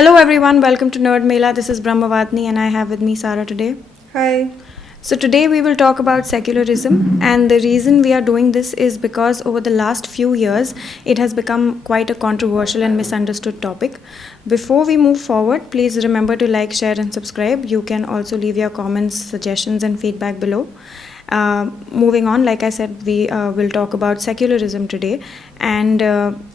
Hello everyone, welcome to Nerd Mela. This is Brahmavatni and I have with me Sara today. Hi. So today we will talk about secularism, and the reason we are doing this is because over the last few years it has become quite a controversial and misunderstood topic. Before we move forward, please remember to like, share and subscribe. You can also leave your comments, suggestions and feedback below. Moving on, like I said, we will talk about secularism today, and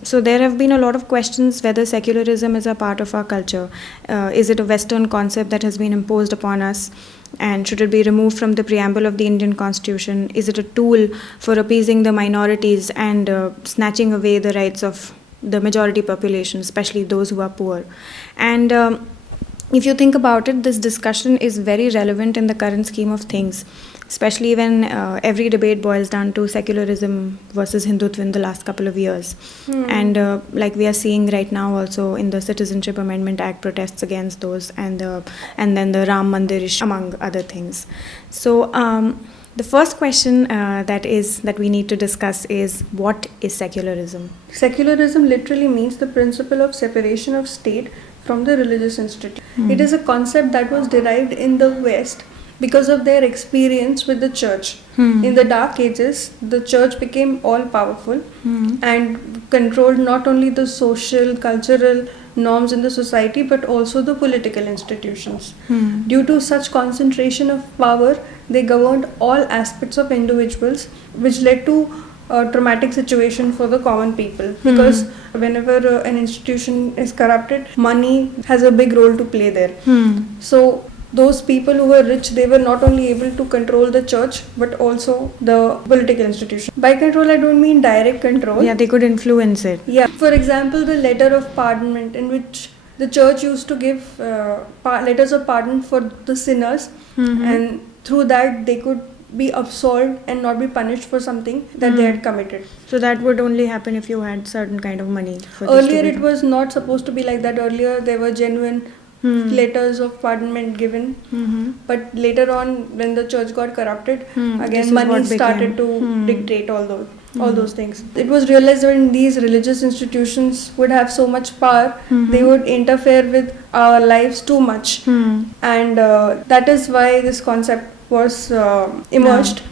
so there have been a lot of questions whether secularism is a part of our culture. Is it a Western concept that has been imposed upon us, and should it be removed from the preamble of the Indian Constitution? Is it a tool for appeasing the minorities and snatching away the rights of the majority population, especially those who are poor? And if you think about it, this discussion is very relevant in the current scheme of things, especially when every debate boils down to secularism versus Hindutva in the last couple of years. And like we are seeing right now also in the Citizenship Amendment Act protests against those, and then the Ram Mandir issue, among other things. So the first question that we need to discuss is, what is secularism? Secularism literally means the principle of separation of state from the religious institution. It is a concept that was derived in the West because of their experience with the church. In the Dark Ages, the church became all-powerful and controlled not only the social, cultural norms in the society but also the political institutions. Due to such concentration of power, they governed all aspects of individuals, which led to a traumatic situation for the common people, because whenever an institution is corrupted, money has a big role to play there. So those people who were rich, they were not only able to control the church but also the political institution. By control, I don't mean direct control. Yeah, they could influence it. Yeah. For example, the letter of pardonment, in which the church used to give letters of pardon for the sinners, and through that they could be absolved and not be punished for something that they had committed. So that would only happen if you had certain kind of money. Earlier it was not supposed to be like that. Earlier there were genuine letters of pardonment given, but later on when the church got corrupted, again money started to dictate all those things. It was realized when these religious institutions would have so much power, they would interfere with our lives too much, and that is why this concept was emerged.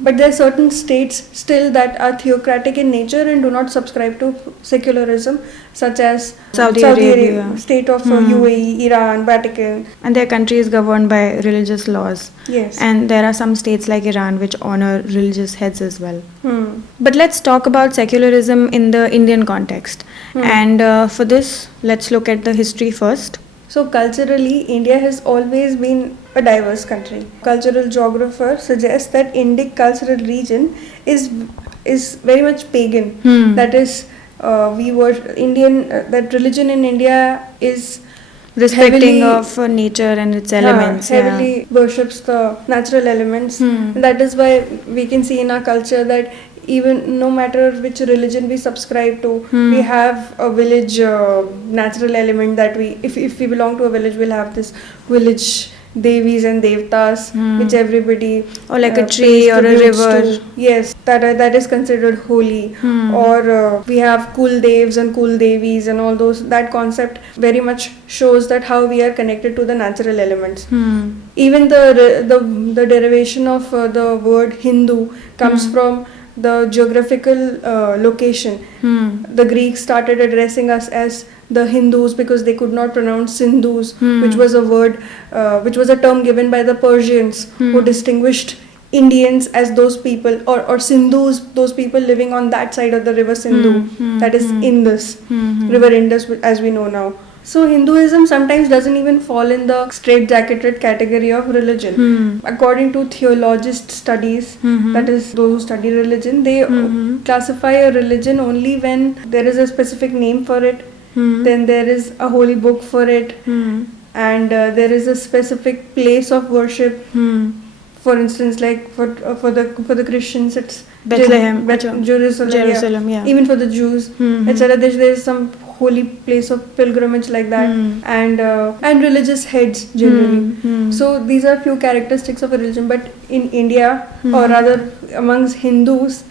But there are certain states still that are theocratic in nature and do not subscribe to secularism, such as Saudi Arabia, state of UAE, Iran, Vatican. And their country is governed by religious laws. Yes. And there are some states like Iran which honor religious heads as well. But let's talk about secularism in the Indian context. And for this, let's look at the history first. So culturally, India has always been a diverse country. Cultural geographer suggests that Indic cultural region is very much pagan. That is, that religion in India is respecting of nature and its elements. Heavily worships the natural elements. And that is why we can see in our culture that even no matter which religion we subscribe to, we have a village natural element that if we belong to a village, we'll have this village devis and devtas, which everybody or like a tree or a river to. Yes, that is considered holy. Or we have kul devs and kul devis and all those. That concept very much shows that how we are connected to the natural elements. Even the derivation of the word Hindu comes from the geographical location. The Greeks started addressing us as the Hindus because they could not pronounce Sindhus, which was a word, which was a term given by the Persians, who distinguished Indians as those people, or Sindhus, those people living on that side of the river Sindhu, that is Indus, river Indus as we know now. So Hinduism sometimes doesn't even fall in the straight-jacketed category of religion. According to theologist studies, that is those who study religion, they classify a religion only when there is a specific name for it, then there is a holy book for it, and there is a specific place of worship. For instance, like for the Christians, it's Bethlehem, Jerusalem, yeah. Even for the Jews, etc. There is some holy place of pilgrimage like that, and religious heads generally. So these are few characteristics of a religion. But in India, or rather amongst Hindus,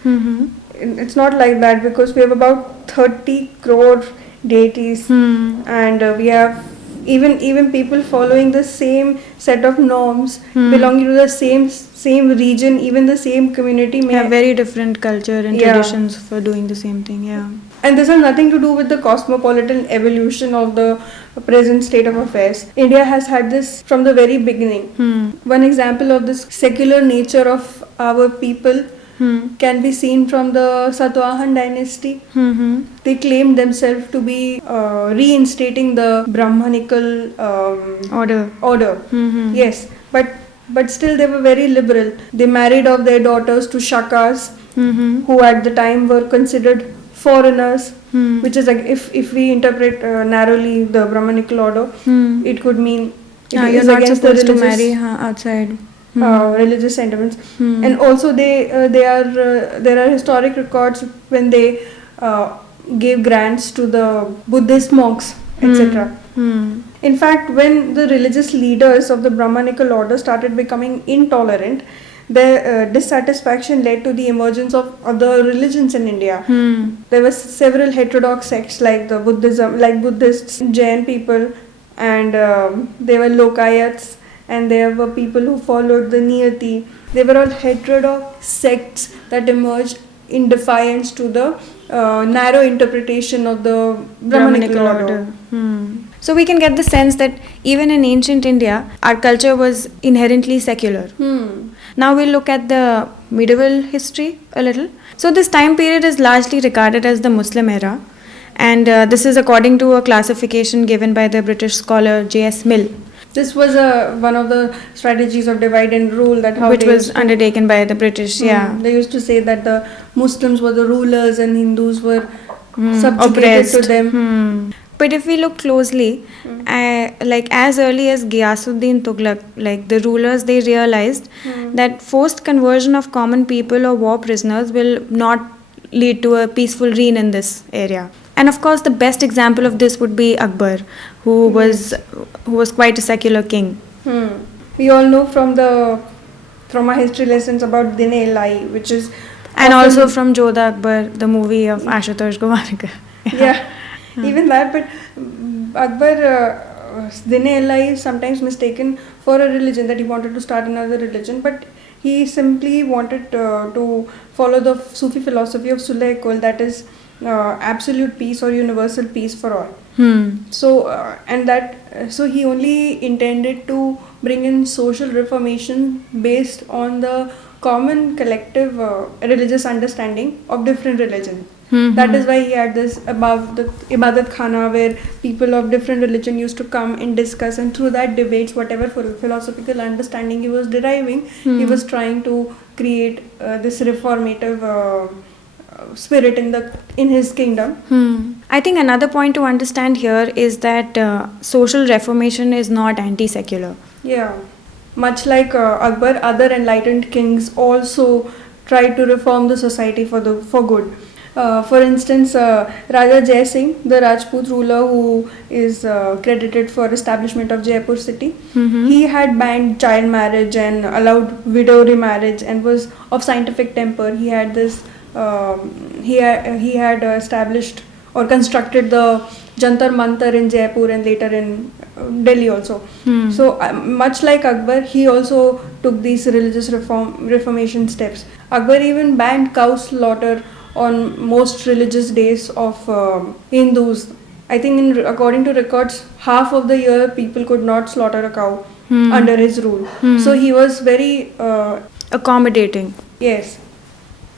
it's not like that, because we have about 30 crore deities, and we have Even people following the same set of norms, belonging to the same region, even the same community may have very different culture and traditions for doing the same thing. Yeah. And this has nothing to do with the cosmopolitan evolution of the present state of affairs. India has had this from the very beginning. One example of this secular nature of our people can be seen from the Satavahan dynasty. They claimed themselves to be reinstating the Brahminical order. Yes, but still they were very liberal. They married off their daughters to shakas, who at the time were considered foreigners, which is like if we interpret narrowly the Brahmanical order, it could mean you're not supposed to marry outside. Religious sentiments, and also there are historic records when they gave grants to the Buddhist monks, etc. In fact, when the religious leaders of the Brahmanical order started becoming intolerant, their dissatisfaction led to the emergence of other religions in India. There were several heterodox sects like the Buddhism, like Buddhists, Jain people, and there were Lokayats, and there were people who followed the Niyati. They were all heterodox sects that emerged in defiance to the narrow interpretation of the Brahminical order. So we can get the sense that even in ancient India, our culture was inherently secular. Now we'll look at the medieval history a little. So this time period is largely regarded as the Muslim era, and this is according to a classification given by the British scholar J.S. Mill. This was one of the strategies of divide and rule which was undertaken by the British. They used to say that the Muslims were the rulers and Hindus were subjugated to them. But if we look closely, like as early as Ghiyasuddin Tughlaq, like the rulers, they realized that forced conversion of common people or war prisoners will not lead to a peaceful reign in this area. And of course, the best example of this would be Akbar, who was quite a secular king. We all know from our history lessons about Din-e-Ilahi, which is and also from Jodha Akbar, the movie of Ashutosh Gowarkar. Even that, but Akbar, Din-e-Ilahi is sometimes mistaken for a religion, that he wanted to start another religion, but he simply wanted to follow the Sufi philosophy of Sulh-e-Kul, that is absolute peace or universal peace for all. So he only intended to bring in social reformation based on the common collective religious understanding of different religions. That is why he had this Ibadat Khana, where people of different religion used to come and discuss, and through that debates, whatever philosophical understanding he was deriving, he was trying to create this reformative spirit in his kingdom. I think another point to understand here is that social reformation is not anti-secular. Much like Akbar, other enlightened kings also tried to reform the society for good. For instance, Raja Jai Singh, the Rajput ruler who is credited for establishment of Jaipur city, he had banned child marriage and allowed widow remarriage, and was of scientific temper. He had this. He had established or constructed the Jantar Mantar in Jaipur and later in Delhi also. So much like Akbar, he also took these religious reformation steps. Akbar even banned cow slaughter on most religious days of Hindus. I think according to records, half of the year people could not slaughter a cow under his rule. So he was very accommodating. Yes.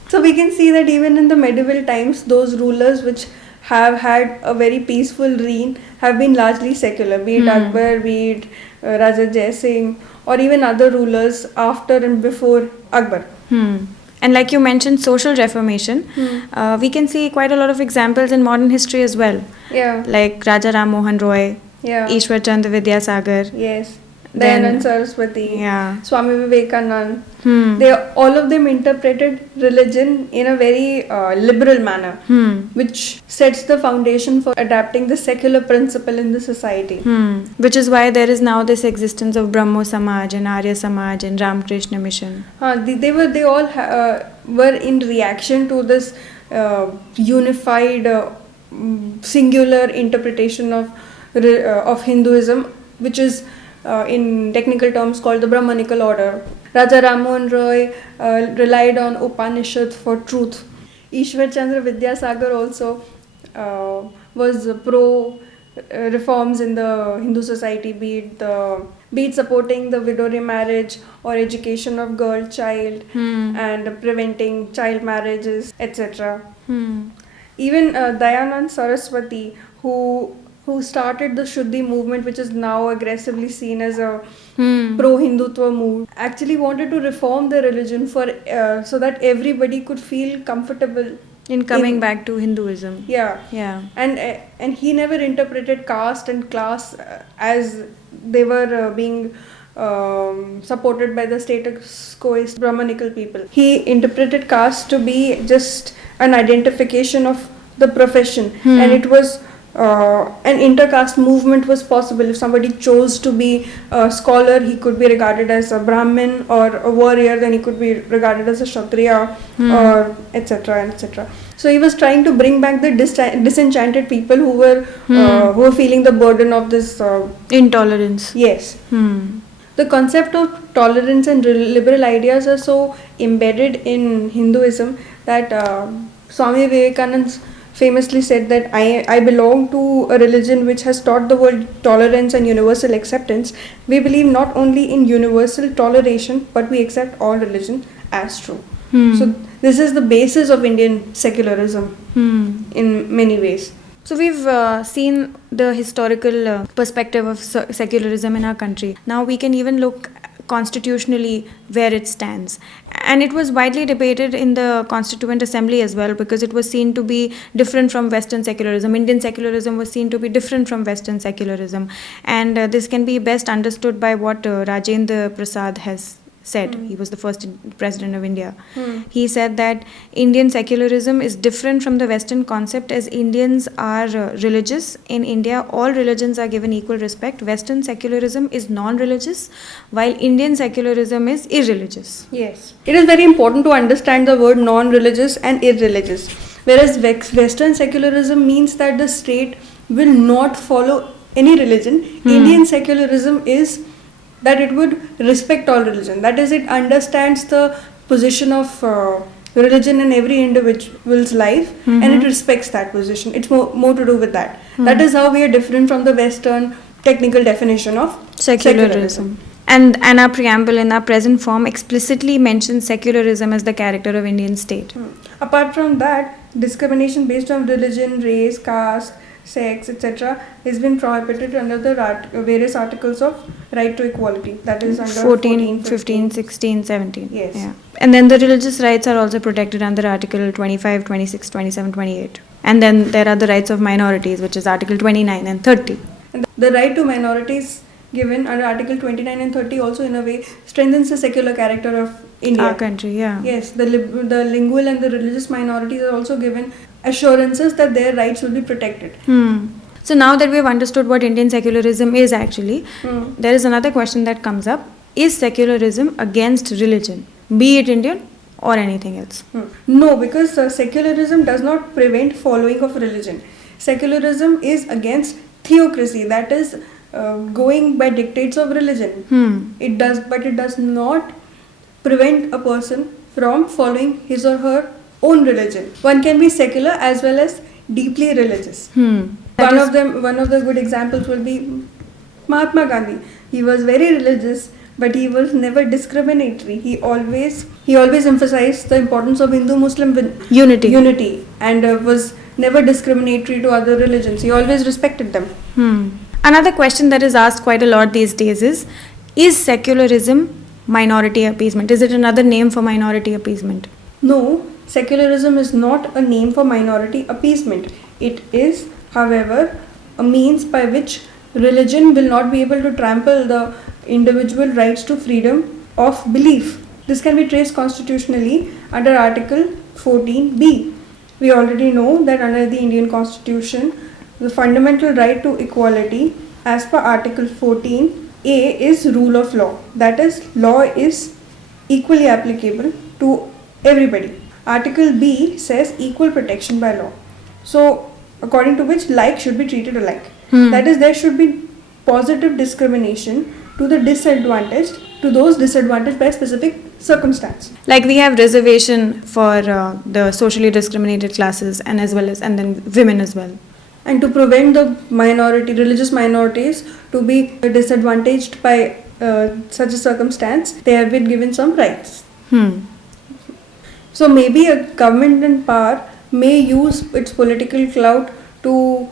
So we can see that even in the medieval times, those rulers which have had a very peaceful reign have been largely secular, be it Akbar, be it Raja Jai Singh, or even other rulers after and before Akbar. And like you mentioned, social reformation, we can see quite a lot of examples in modern history as well. Like Raja Ram Mohan Roy, Ishwar Chandra Vidyasagar. Yes. Dayanand Saraswati, Swami Vivekanand. Hmm. All of them interpreted religion in a very liberal manner, which sets the foundation for adapting the secular principle in the society. Which is why there is now this existence of Brahmo Samaj and Arya Samaj and Ramakrishna Mission. They all were in reaction to this unified, singular interpretation of of Hinduism, which is in technical terms called the Brahminical Order. Raja Rammohn Roy relied on Upanishad for truth. Ishwar Chandra Vidyasagar also was pro reforms in the Hindu society, be it supporting the widow remarriage or education of girl child and preventing child marriages, etc. Even Dayanand Saraswati, who started the Shuddhi movement, which is now aggressively seen as a pro-Hindutva movement, actually wanted to reform the religion for so that everybody could feel comfortable in coming back to Hinduism. Yeah. And he never interpreted caste and class as they were being supported by the status quoist Brahminical people. He interpreted caste to be just an identification of the profession, and it was an intercaste movement was possible. If somebody chose to be a scholar, he could be regarded as a Brahmin, or a warrior, then he could be regarded as a Kshatriya, or etc. So he was trying to bring back the disenchanted people who were feeling the burden of this intolerance. Yes. The concept of tolerance and liberal ideas are so embedded in Hinduism that Swami Vivekananda famously said that I belong to a religion which has taught the world tolerance and universal acceptance. We believe not only in universal toleration, but we accept all religion as true. So this is the basis of Indian secularism in many ways. So we've seen the historical perspective of secularism in our country. Now we can even look constitutionally where it stands. And it was widely debated in the Constituent Assembly as well, because it was seen to be different from Western secularism. Indian secularism was seen to be different from Western secularism. And this can be best understood by what Rajendra Prasad has said. He was the first president of India. He said that Indian secularism is different from the Western concept, as Indians are religious. In India, all religions are given equal respect. Western secularism is non-religious, while Indian secularism is irreligious. Yes. It is very important to understand the word non-religious and irreligious. Whereas Western secularism means that the state will not follow any religion. Indian secularism is that it would respect all religion. That is, it understands the position of religion in every individual's life, and it respects that position. It's more to do with that. That is how we are different from the Western technical definition of secularism. And our preamble in our present form explicitly mentions secularism as the character of Indian state. Apart from that, discrimination based on religion, race, caste, sex, etc. has been prohibited under the various articles of right to equality. That is under 14, 15, 16, 17. Yes. Yeah. And then the religious rights are also protected under Article 25, 26, 27, 28. And then there are the rights of minorities, which is Article 29 and 30. And the right to minorities given under Article 29 and 30 also in a way strengthens the secular character of India. Our country, yeah. Yes, the lingual and the religious minorities are also given assurances that their rights will be protected. So now that we have understood what Indian secularism is actually, there is another question that comes up. Is secularism against religion, be it Indian or anything else? No, because secularism does not prevent following of religion. Secularism is against theocracy, that is going by dictates of religion. It does not prevent a person from following his or her own religion. One can be secular as well as deeply religious. One of the good examples will be Mahatma Gandhi. He was very religious, but he was never discriminatory. He always emphasized the importance of Hindu-Muslim unity, and was never discriminatory to other religions. He always respected them. Another question that is asked quite a lot these days is secularism minority appeasement? Is it another name for minority appeasement? No, secularism is not a name for minority appeasement. It is, however, a means by which religion will not be able to trample the individual rights to freedom of belief. This can be traced constitutionally under Article 14B. We already know that under the Indian Constitution, the fundamental right to equality as per Article 14A is rule of law. That is, law is equally applicable to everybody. Article B says equal protection by law. So, according to which like should be treated alike. That is, there should be positive discrimination to the disadvantaged, to those disadvantaged by specific circumstance. Like we have reservation for the socially discriminated classes and then women as well. And to prevent the religious minorities to be disadvantaged by such a circumstance, they have been given some rights. So maybe a government in power may use its political clout to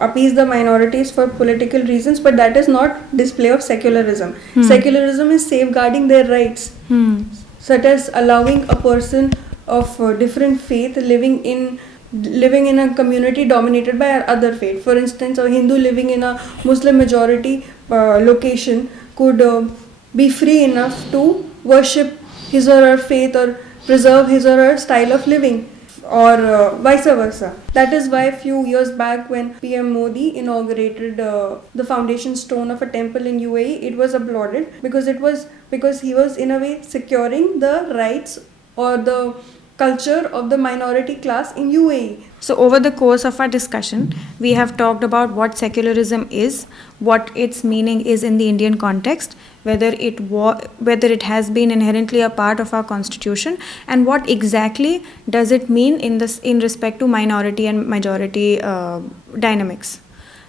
appease the minorities for political reasons, but that is not display of secularism. Secularism is safeguarding their rights, such as allowing a person of different faith living in a community dominated by other faith. For instance, a Hindu living in a Muslim majority location could be free enough to worship his or her faith or preserve his or her style of living, or vice versa. That is why a few years back when PM Modi inaugurated the foundation stone of a temple in UAE, it was applauded because he was in a way securing the rights or the culture of the minority class in UAE. So over the course of our discussion, we have talked about what secularism is, what its meaning is in the Indian context, whether it has been inherently a part of our constitution, and what exactly does it mean in respect to minority and majority dynamics.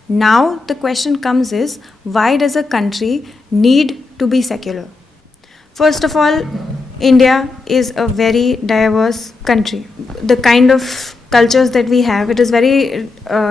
Now the question comes is, why does a country need to be secular? First of all, India is a very diverse country. The kind of cultures that we have, it is very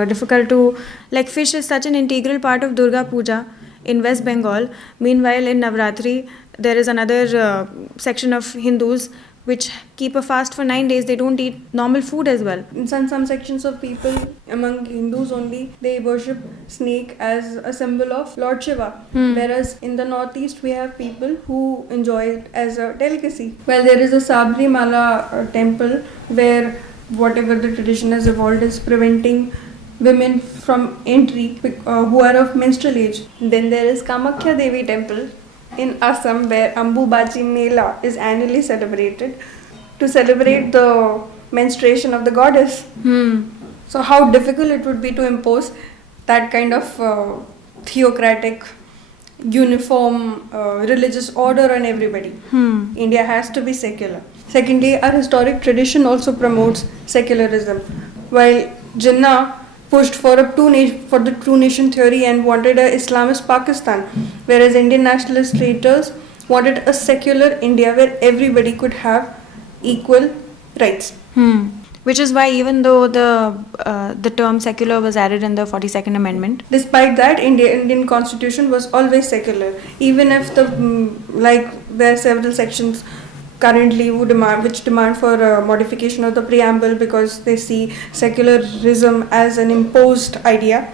difficult to, like fish is such an integral part of Durga Puja in West Bengal. Meanwhile, in Navratri, there is another section of Hindus which keep a fast for 9 days. They don't eat normal food as well. In some sections of people, among Hindus only, they worship snake as a symbol of Lord Shiva. Whereas in the northeast, we have people who enjoy it as a delicacy. Well, there is a Sabrimala temple where whatever the tradition has evolved is preventing women from entry who are of menstrual age. Then there is Kamakhya Devi temple in Assam, where Ambubachi Mela is annually celebrated to celebrate the menstruation of the goddess. So how difficult it would be to impose that kind of theocratic, uniform religious order on everybody. India has to be secular. Secondly, our historic tradition also promotes secularism. While Jinnah pushed for the two nation theory and wanted a Islamist Pakistan, whereas Indian nationalist traitors wanted a secular India where everybody could have equal rights. Which is why even though the term secular was added in the 42nd Amendment, despite that, Indian constitution was always secular, even if there are several sections currently which demand for a modification of the preamble because they see secularism as an imposed idea.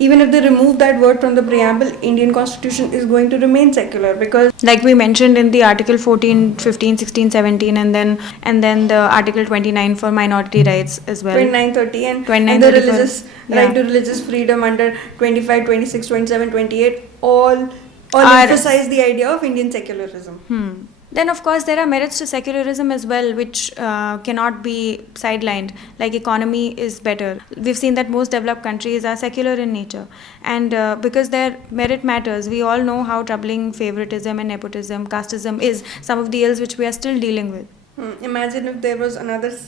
Even if they remove that word from the preamble, Indian constitution is going to remain secular, because like we mentioned in the Article 14, 15, 16, 17 and then the Article 29 for minority rights as well. 29, 30 and the religious right to religious freedom under 25, 26, 27, 28 all emphasize the idea of Indian secularism. Then of course there are merits to secularism as well, which cannot be sidelined. Like economy is better. We've seen that most developed countries are secular in nature, and because their merit matters, we all know how troubling favoritism and nepotism, casteism is, some of the ills which we are still dealing with. Imagine if there was another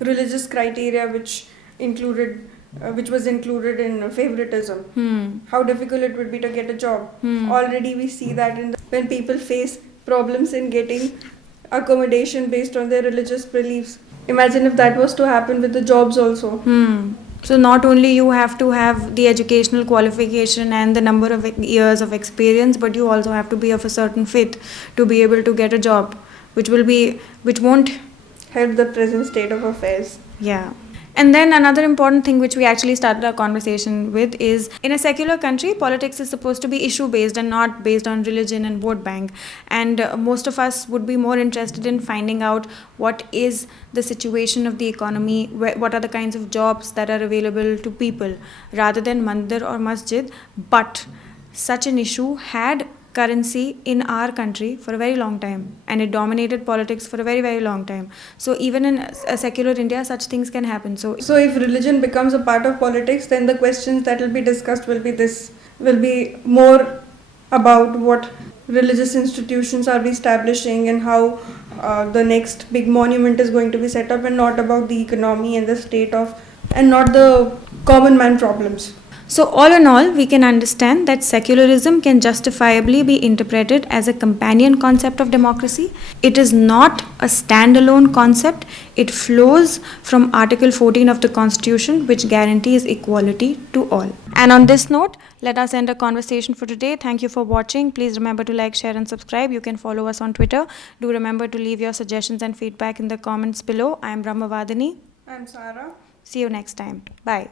religious criteria which was included in favoritism. How difficult it would be to get a job. Already we see that when people face problems in getting accommodation based on their religious beliefs. Imagine if that was to happen with the jobs also. So not only you have to have the educational qualification and the number of years of experience, but you also have to be of a certain faith to be able to get a job, which won't help the present state of affairs. Yeah. And then another important thing which we actually started our conversation with is, in a secular country, politics is supposed to be issue-based and not based on religion and vote bank. And most of us would be more interested in finding out what is the situation of the economy, what are the kinds of jobs that are available to people, rather than mandir or masjid. But such an issue had currency in our country for a very long time, and it dominated politics for a very, very long time. So even in a secular India, such things can happen. So if religion becomes a part of politics, then the questions that will be discussed will be more about what religious institutions are we establishing and how the next big monument is going to be set up, and not about the economy and the state of, and not the common man problems. So, all in all, we can understand that secularism can justifiably be interpreted as a companion concept of democracy. It is not a standalone concept. It flows from Article 14 of the Constitution, which guarantees equality to all. And on this note, let us end our conversation for today. Thank you for watching. Please remember to like, share, and subscribe. You can follow us on Twitter. Do remember to leave your suggestions and feedback in the comments below. I am Brahmavadini. I'm Sarah. See you next time. Bye.